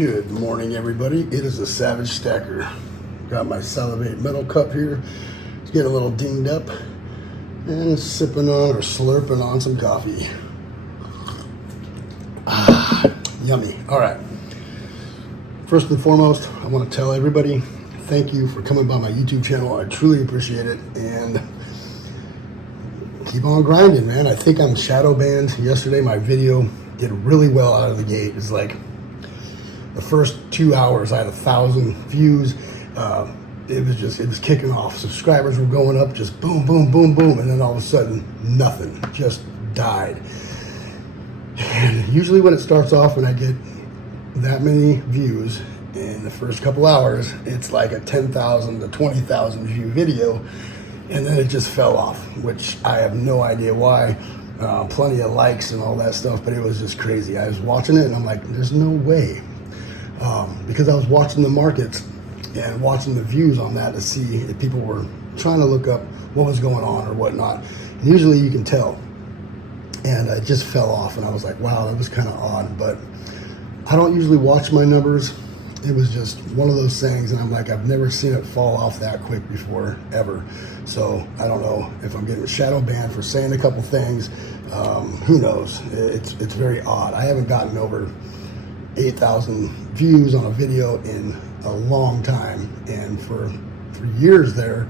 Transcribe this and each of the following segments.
Good morning, everybody. It is a Savagestacker. Got my Salivate metal cup here. It's getting a little dinged up and sipping on or slurping on some coffee. Yummy. All right. First and foremost, I want to tell everybody thank you for coming by my YouTube channel. I truly appreciate it, and keep on grinding, man. I think I'm shadow banned. Yesterday, my video did really well out of the gate. It's like the first 2 hours, I had 1,000 views. It was kicking off. Subscribers were going up, just boom, boom, boom, boom, and then all of a sudden, nothing, just died. And usually when it starts off, when I get that many views in the first couple hours, it's like a 10,000 to 20,000 view video, and then it just fell off, which I have no idea why. Plenty of likes and all that stuff, but it was just crazy. I was watching it and I'm like, there's no way. Because I was watching the markets and watching the views on that to see if people were trying to look up what was going on or whatnot. And usually you can tell. And it just fell off, and I was like, wow, that was kind of odd. But I don't usually watch my numbers. It was just one of those things, and I'm like, I've never seen it fall off that quick before, ever. So I don't know if I'm getting shadow banned for saying a couple things. Who knows? It's very odd. I haven't gotten over 8,000 views on a video in a long time, and for years there,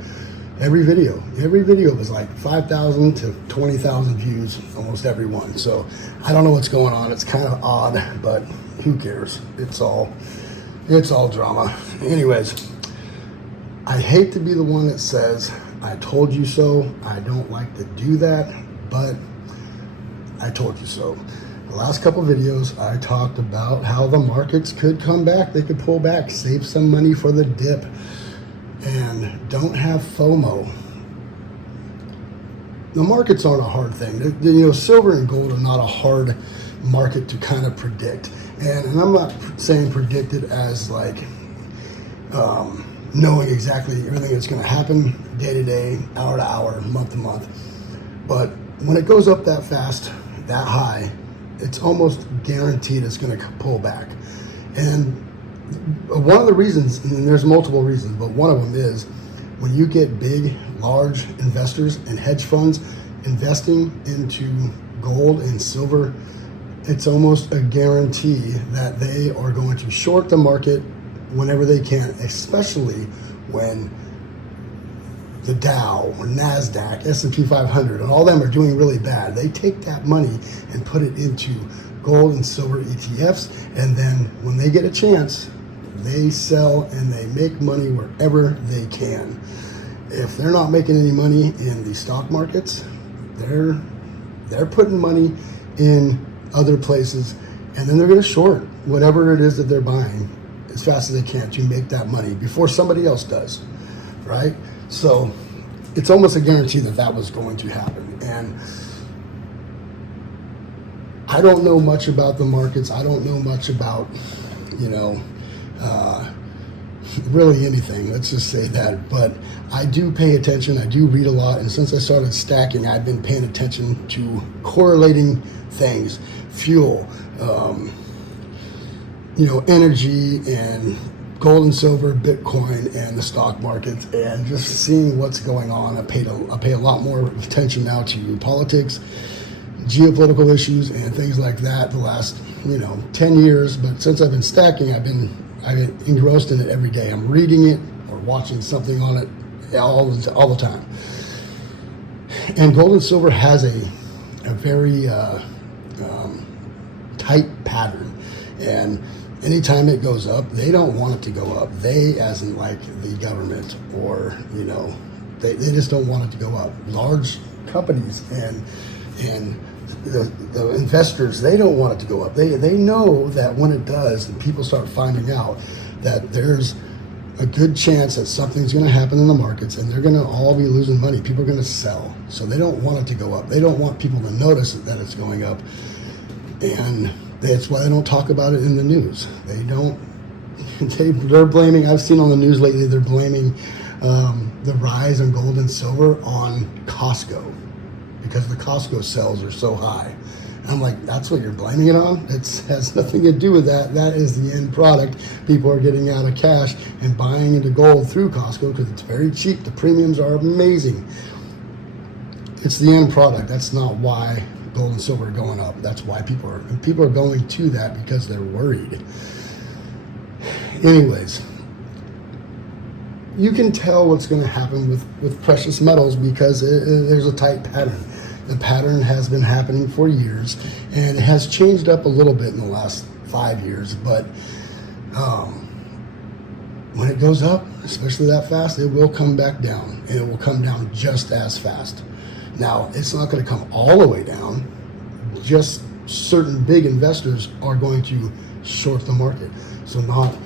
every video was like 5,000 to 20,000 views, almost every one. So I don't know what's going on. It's kind of odd, but who cares? It's all drama. Anyways, I hate to be the one that says I told you so. I don't like to do that, but I told you so. The last couple videos, I talked about how the markets could come back. They could pull back, save some money for the dip, and don't have FOMO. The markets aren't a hard thing. Silver and gold are not a hard market to kind of predict. And I'm not saying predict it as like knowing exactly everything that's going to happen day to day, hour to hour, month to month. But when it goes up that fast, that high, it's almost guaranteed it's going to pull back. And one of the reasons, and there's multiple reasons, but one of them is when you get big, large investors and hedge funds investing into gold and silver, it's almost a guarantee that they are going to short the market whenever they can, especially when the Dow or NASDAQ, S&P 500, and all them are doing really bad. They take that money and put it into gold and silver ETFs, and then when they get a chance, they sell and they make money wherever they can. If they're not making any money in the stock markets, they're putting money in other places, and then they're going to short whatever it is that they're buying as fast as they can to make that money before somebody else does, right? So it's almost a guarantee that that was going to happen. And I don't know much about the markets. I don't know much about, really anything. Let's just say that. But I do pay attention. I do read a lot. And since I started stacking, I've been paying attention to correlating things, fuel, energy, and gold and silver, Bitcoin, and the stock market, and just seeing what's going on. I pay a lot more attention now to politics, geopolitical issues, and things like that the last 10 years. But since I've been stacking, I've been engrossed in it every day. I'm reading it or watching something on it all the time. And gold and silver has a very tight pattern, and anytime it goes up, they don't want it to go up. They, as in like the government, or they just don't want it to go up. Large companies and the investors, they don't want it to go up. They know that when it does, and people start finding out that there's a good chance that something's going to happen in the markets, and they're going to all be losing money. People are going to sell, so they don't want it to go up. They don't want people to notice that it's going up, and that's why they don't talk about it in the news. They're blaming, I've seen on the news lately, they're blaming the rise in gold and silver on Costco. because the Costco sales are so high. And I'm like, that's what you're blaming it on? It has nothing to do with that. That is the end product. People are getting out of cash and buying into gold through Costco because it's very cheap. The premiums are amazing. It's the end product. That's not why gold and silver are going up. That's why people are going to that because they're worried. Anyways, you can tell what's going to happen with precious metals because there's a tight pattern. The pattern has been happening for years, and it has changed up a little bit in the last 5 years, but when it goes up, especially that fast, it will come back down, and it will come down just as fast. Now, it's not going to come all the way down. Just certain big investors are going to short the market. So not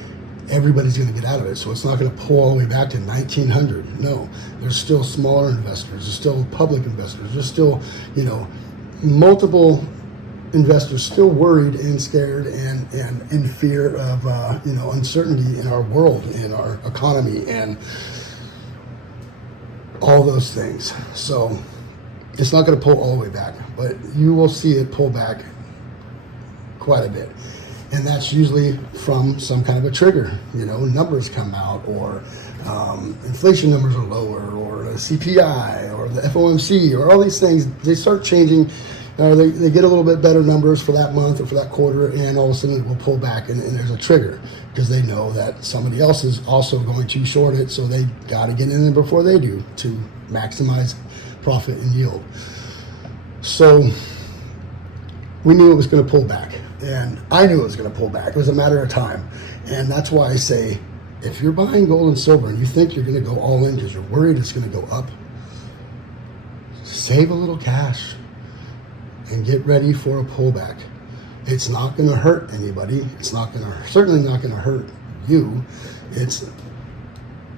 everybody's going to get out of it. So it's not going to pull all the way back to 1900. No, there's still smaller investors. There's still public investors. There's still, multiple investors still worried and scared and in fear of, uncertainty in our world, in our economy, and all those things. So it's not going to pull all the way back, but you will see it pull back quite a bit. And that's usually from some kind of a trigger. Numbers come out, or inflation numbers are lower, or the CPI, or the FOMC, or all these things. They start changing, or they get a little bit better numbers for that month or for that quarter, and all of a sudden it will pull back, and there's a trigger because they know that somebody else is also going to short it, so they got to get in there before they do to maximize profit and yield. So we knew it was going to pull back. And I knew it was going to pull back. It was a matter of time. And that's why I say, if you're buying gold and silver and you think you're going to go all in because you're worried it's going to go up, save a little cash and get ready for a pullback. It's not going to hurt anybody. It's certainly not going to hurt you. It's,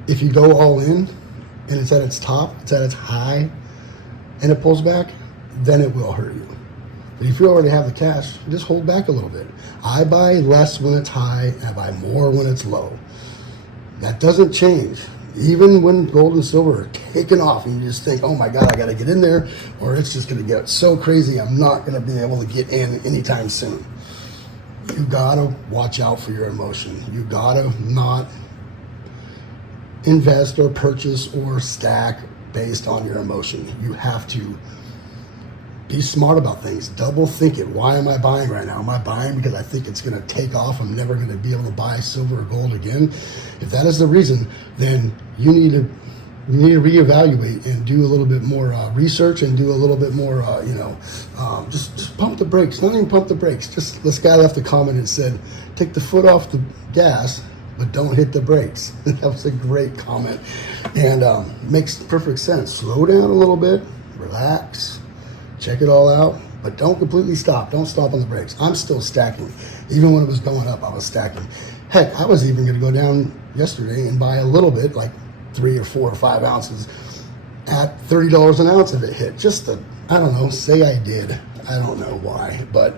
if you go all in and it's at its top, it's at its high, and it pulls back, then it will hurt you. But if you already have the cash, just hold back a little bit. I buy less when it's high, and I buy more when it's low. That doesn't change. Even when gold and silver are taking off and you just think, oh my God, I got to get in there, or it's just going to get so crazy, I'm not going to be able to get in anytime soon. You got to watch out for your emotion. You got to not invest or purchase or stack based on your emotion. You have to be smart about things. Double think it. Why am I buying right now? Am I buying because I think it's going to take off? I'm never going to be able to buy silver or gold again. If that is the reason, then you need to reevaluate and do a little bit more research and do a little bit more, just pump the brakes. Not even pump the brakes. Just this guy left a comment and said, take the foot off the gas, but don't hit the brakes. That was a great comment, and makes perfect sense. Slow down a little bit, relax. Check it all out, but don't completely stop. Don't stop on the brakes. I'm still stacking. Even when it was going up, I was stacking. Heck, I was even going to go down yesterday and buy a little bit, like 3 or 4 or 5 ounces at $30 an ounce if it hit. Just to, I don't know, say I did. I don't know why, but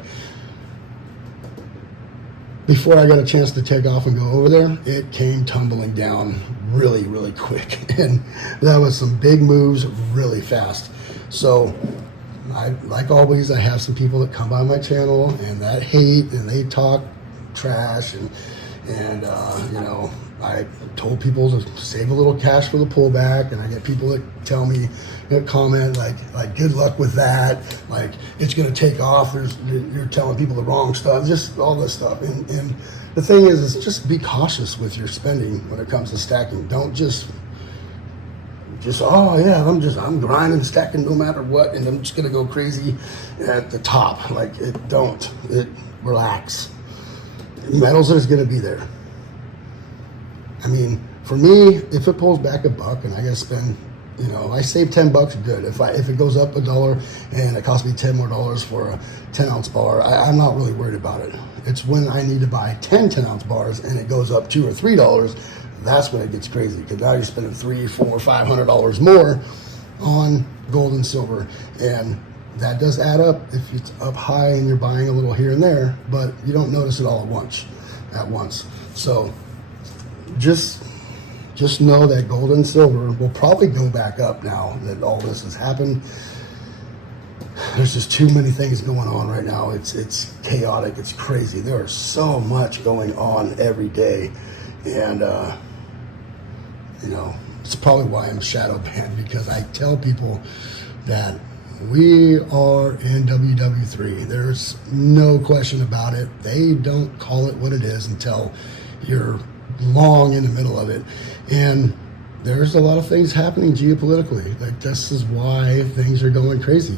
before I got a chance to take off and go over there, it came tumbling down really, really quick. And that was some big moves really fast. So like always, I have some people that come by my channel and that hate and they talk trash and I told people to save a little cash for the pullback, and I get people that tell me, comment like good luck with that, like it's going to take off. You're telling people the wrong stuff, just all this stuff. And the thing is just be cautious with your spending when it comes to stacking. Don't just oh yeah, I'm grinding, stacking no matter what, and I'm just gonna go crazy at the top. Relax. Metals is gonna be there. I mean, for me, if it pulls back $1 and I gotta spend, I save $10, good. If it goes up $1 and it costs me $10 more for a 10-ounce bar, I'm not really worried about it. It's when I need to buy 10 10-ounce bars and it goes up $2 or $3. That's when it gets crazy, because now you're spending $300, $400, $500 more on gold and silver, and that does add up if it's up high and you're buying a little here and there, but you don't notice it all at once. So just know that gold and silver will probably go back up now that all this has happened. there's just too many things going on right now. It's chaotic. It's crazy. There is so much going on every day, and it's probably why I'm shadow banned, because I tell people that we are in WW3. There's no question about it. They don't call it what it is until you're long in the middle of it, and there's a lot of things happening geopolitically. Like, this is why things are going crazy.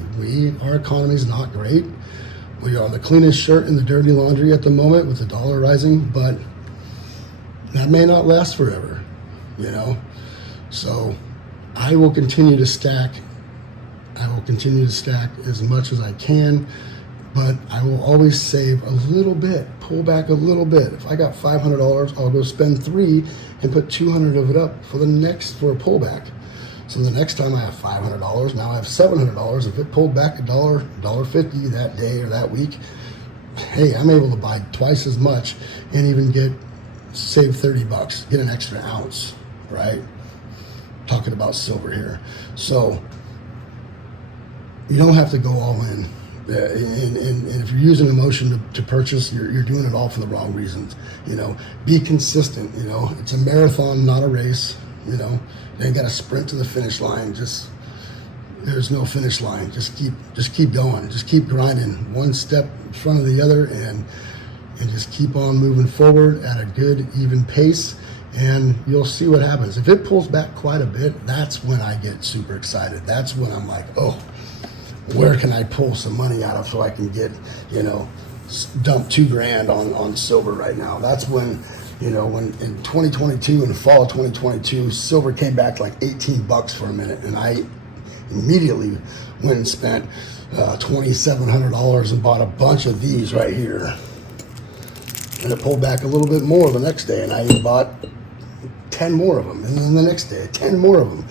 Our economy is not great. We are the cleanest shirt in the dirty laundry at the moment with the dollar rising, but that may not last forever, So I will continue to stack. I will continue to stack as much as I can, but I will always save a little bit, pull back a little bit. If I got $500, I'll go spend $300 and put $200 of it up for a pullback. So the next time I have $500, now I have $700. If it pulled back $1.50 that day or that week, hey, I'm able to buy twice as much and even save $30, get an extra ounce, right? Talking about silver here. So you don't have to go all in. And if you're using emotion to purchase, you're doing it all for the wrong reasons. Be consistent. It's a marathon, not a race. You ain't got to sprint to the finish line. There's no finish line. Just keep going. Just keep grinding, one step in front of the other, and just keep on moving forward at a good, even pace. And you'll see what happens. If it pulls back quite a bit, that's when I get super excited. That's when I'm like, oh, where can I pull some money out of so I can get, dump $2,000 on silver right now. That's when, when in 2022, in the fall of 2022, silver came back like $18 for a minute, and I immediately went and spent $2,700 and bought a bunch of these right here. And it pulled back a little bit more the next day, and I even bought 10 more of them, and then the next day 10 more of them,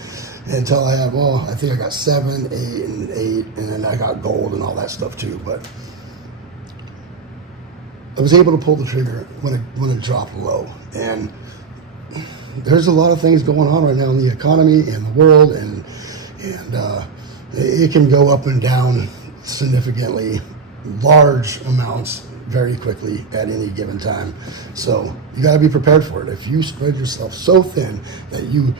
until I think I got 7, 8, and 8, and then I got gold and all that stuff too. But I was able to pull the trigger when it dropped low. And there's a lot of things going on right now in the economy and the world, and it can go up and down significantly, large amounts very quickly at any given time. So you got to be prepared for it. If you spread yourself so thin that you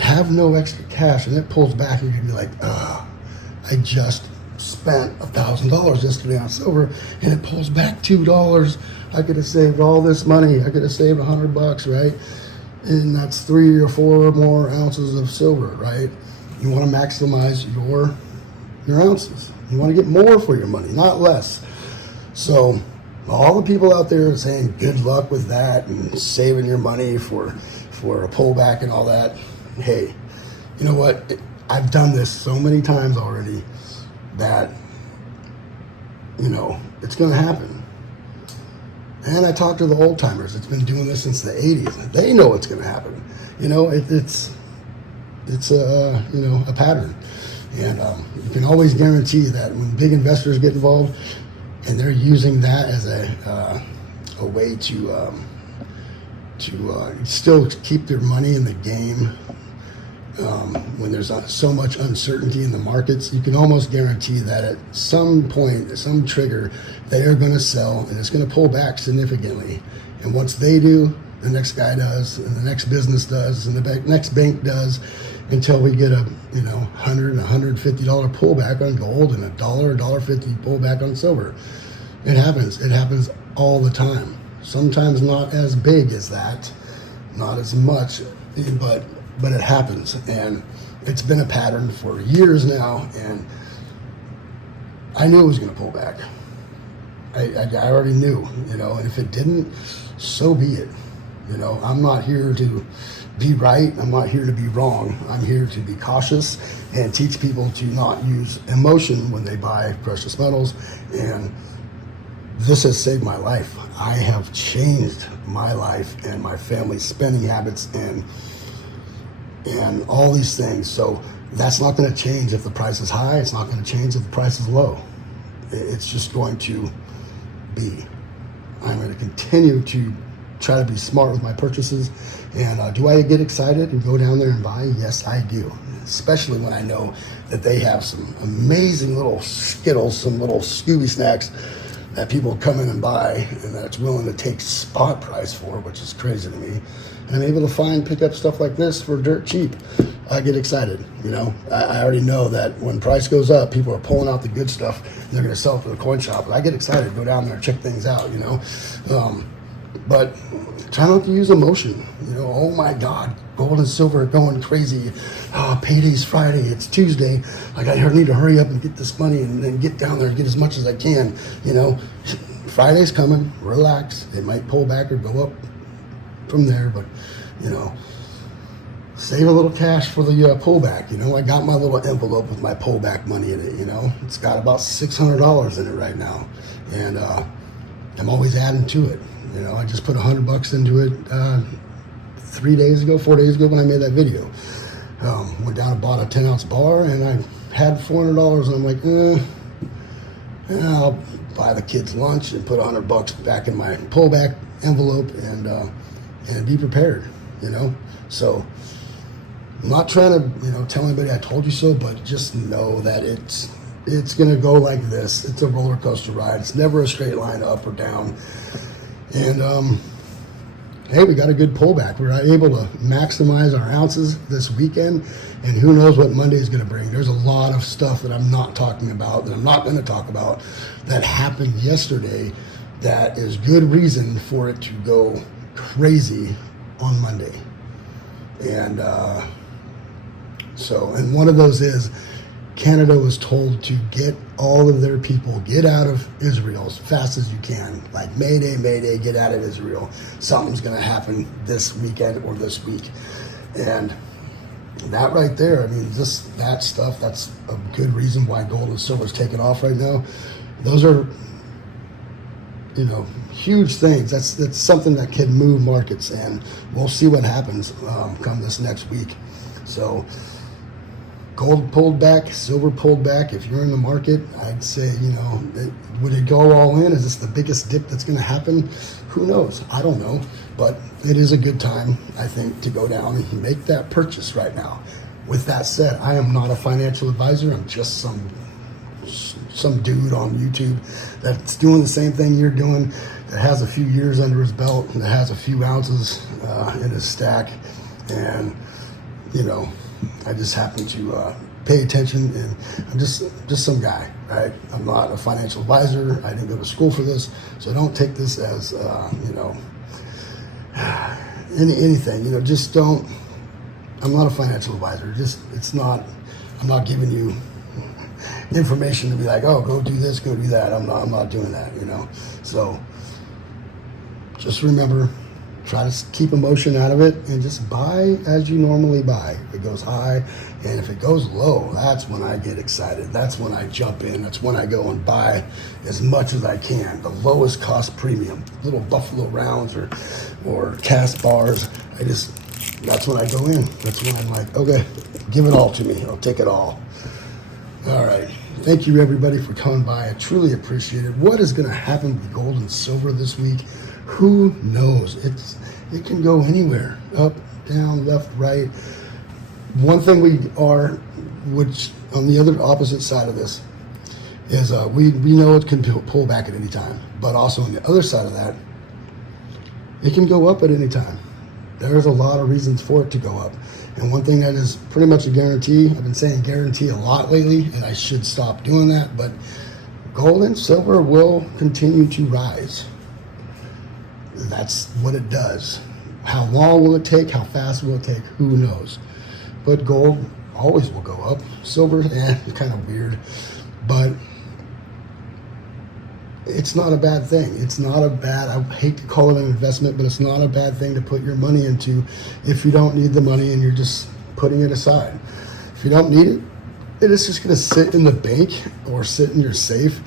have no extra cash and it pulls back, you're gonna be like, I just spent $1,000 yesterday on silver and it pulls back $2. I could have saved all this money. I could have saved $100, right? And that's 3 or 4 or more ounces of silver, right? You want to maximize your ounces. You want to get more for your money, not less. So all the people out there saying good luck with that and saving your money for a pullback and all that, hey, you know what? I've done this so many times already that, it's going to happen. And I talk to the old timers. It's been doing this since the 80s. They know it's going to happen. It's a pattern. And you can always guarantee that when big investors get involved, and they're using that as a way to still keep their money in the game. When there's so much uncertainty in the markets, you can almost guarantee that at some point, some trigger, they are going to sell, and it's going to pull back significantly. And once they do, the next guy does, and the next business does, and the next bank does, until we get a $100 and $150 pullback on gold and $1.50 pullback on silver. It happens. It happens all the time. Sometimes not as big as that, not as much, but it happens, and it's been a pattern for years now. And I knew it was going to pull back. I already knew, and if it didn't, so be it. I'm not here to be right. I'm not here to be wrong. I'm here to be cautious and teach people to not use emotion when they buy precious metals. And this has saved my life. I have changed my life and my family's spending habits and all these things. So that's not going to change if the price is high. It's not going to change if the price is low. It's just going to be. I'm going to continue to try to be smart with my purchases. And do I get excited and go down there and buy? Yes, I do. especially when I know that they have some amazing little Skittles, some little Scooby snacks that people come in and buy, and that it's willing to take spot price for, which is crazy to me. And I'm able to pick up stuff like this for dirt cheap. I get excited, you know. I already know that when price goes up, people are pulling out the good stuff, and they're going to sell it for the coin shop. But I get excited, go down there, check things out, you know. But try not to use emotion, you know. Oh my God, gold and silver are going crazy. Payday's Friday, it's Tuesday. Like, I need to hurry up and get this money and then get down there and get as much as I can, you know. Friday's coming, relax. It might pull back or go up from there, but, you know, save a little cash for the pullback. You know, I got my little envelope with my pullback money in it, you know. It's got about $600 in it right now, and I'm always adding to it. You know, I just put $100 into it 4 days ago when I made that video. Went down and bought a 10-ounce bar, and I had $400, and I'm like, I'll buy the kids lunch and put $100 back in my pullback envelope, and be prepared, you know. So I'm not trying to, you know, tell anybody I told you so, but just know that it's gonna go like this. It's a roller coaster ride. It's never a straight line up or down. And hey, we got a good pullback. We're able to maximize our ounces this weekend, and who knows what Monday is going to bring. There's a lot of stuff that I'm not talking about, that I'm not going to talk about, that happened yesterday that is good reason for it to go crazy on Monday. And and one of those is Canada was told to get all of their people, get out of Israel as fast as you can. Like, Mayday, Mayday, get out of Israel. Something's going to happen this weekend or this week. And that right there, I mean, just that stuff, that's a good reason why gold and silver is taking off right now. Those are, you know, huge things. That's something that can move markets, and we'll see what happens come this next week. So gold pulled back, silver pulled back. If you're in the market, I'd say, you know, would it go all in? Is this the biggest dip that's going to happen? Who knows? I don't know. But it is a good time, I think, to go down and make that purchase right now. With that said, I am not a financial advisor. I'm just some dude on YouTube that's doing the same thing you're doing, that has a few years under his belt, that has a few ounces in his stack. And, you know, I just happen to pay attention, and I'm just some guy, right? I'm not a financial advisor. I didn't go to school for this, so don't take this as, you know, anything. You know, just don't. I'm not a financial advisor. I'm not giving you information to be like, oh, go do this, go do that. I'm not doing that. You know, so just remember. Try to keep emotion out of it and just buy as you normally buy. If it goes high, and if it goes low, that's when I get excited. That's when I jump in. That's when I go and buy as much as I can. The lowest cost premium, little Buffalo rounds or cast bars. That's when I go in. That's when I'm like, okay, give it all to me. I'll take it all. All right. Thank you, everybody, for coming by. I truly appreciate it. What is going to happen with gold and silver this week? Who knows? It can go anywhere, up, down, left, right. One thing which on the other opposite side of this is we know it can pull back at any time, but also on the other side of that, it can go up at any time. There's a lot of reasons for it to go up. And one thing that is pretty much a guarantee, I've been saying guarantee a lot lately, and I should stop doing that, but gold and silver will continue to rise. That's what it does. How long will it take? How fast will it take? Who knows? But gold always will go up. Silver, kind of weird. But it's not a bad thing. I hate to call it an investment, but it's not a bad thing to put your money into if you don't need the money and you're just putting it aside. If you don't need it, it is just going to sit in the bank or sit in your safe.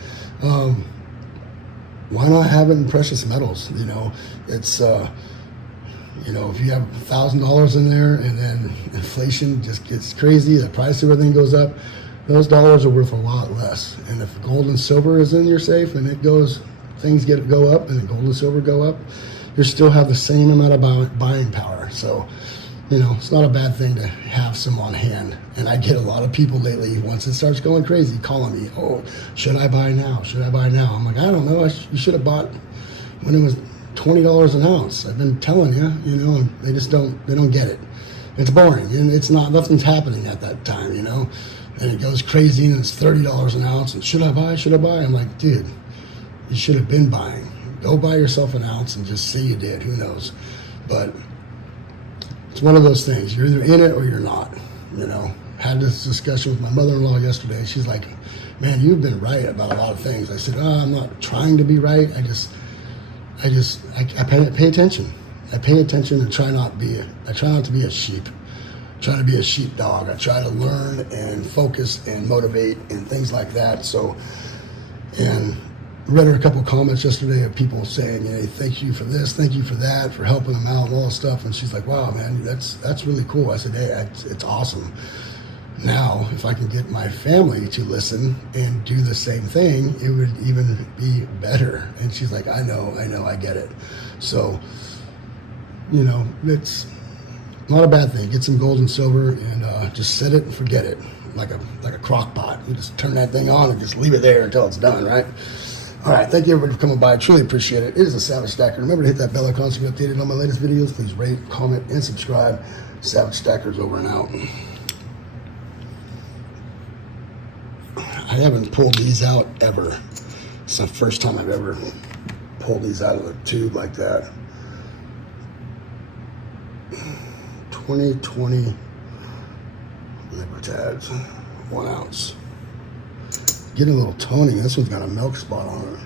Why not have it in precious metals? You know, it's, you know, if you have $1,000 in there and then inflation just gets crazy, the price of everything goes up, those dollars are worth a lot less. And if gold and silver is in your safe and things go up and gold and silver go up, you still have the same amount of buying power. So You know, it's not a bad thing to have some on hand. And I get a lot of people lately, once it starts going crazy, calling me, oh, should I buy now? Should I buy now? I'm like, I don't know. You should have bought when it was $20 an ounce. I've been telling you, you know, and they just don't get it. It's boring, and it's not, nothing's happening at that time, you know. And it goes crazy, and it's $30 an ounce, and should I buy? Should I buy? I'm like, dude, you should have been buying. Go buy yourself an ounce and just say you did. Who knows? But it's one of those things. You're either in it or you're not. You know, had this discussion with my mother-in-law yesterday. She's like, man, you've been right about a lot of things. I said, I'm not trying to be right. I pay attention. I pay attention and try not to be a sheep. Try to be a sheepdog. I try to learn and focus and motivate and things like that. So, and read her a couple comments yesterday of people saying, hey, thank you for this, thank you for that, for helping them out and all this stuff. And she's like, wow, man, that's really cool. I said, hey, it's awesome. Now, if I can get my family to listen and do the same thing, it would even be better. And she's like, I know, I get it. So, you know, it's not a bad thing. Get some gold and silver and just set it and forget it, like a crock pot. You just turn that thing on and just leave it there until it's done, right? All right, thank you everybody for coming by. I truly appreciate it. It is a Savagestacker. Remember to hit that bell icon so you get updated on my latest videos. Please rate, comment, and subscribe. Savagestacker's over and out. I haven't pulled these out ever. It's the first time I've ever pulled these out of the tube like that. 2020 Libertads, 1 ounce. Getting a little toning. This one's got a milk spot on it.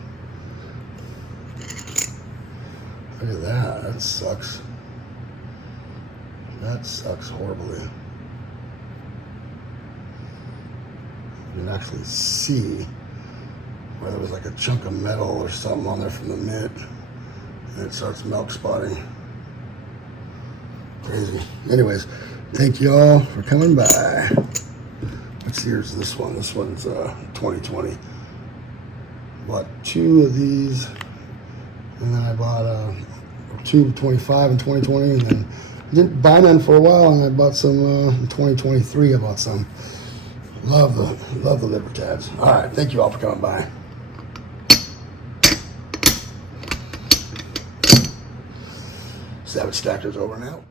Look at that. That sucks. That sucks horribly. You can actually see where there was like a chunk of metal or something on there from the mint, and it starts milk spotting. Crazy. Anyways, thank you all for coming by. Let's see, here's this one. This one's 2020. Bought 2 of these, and then I bought 2 25 and 2020, and then didn't buy none for a while, and I bought some in 2023. I bought some. Love the Libertads. All right, thank you all for coming by. Savagestacker's over and out.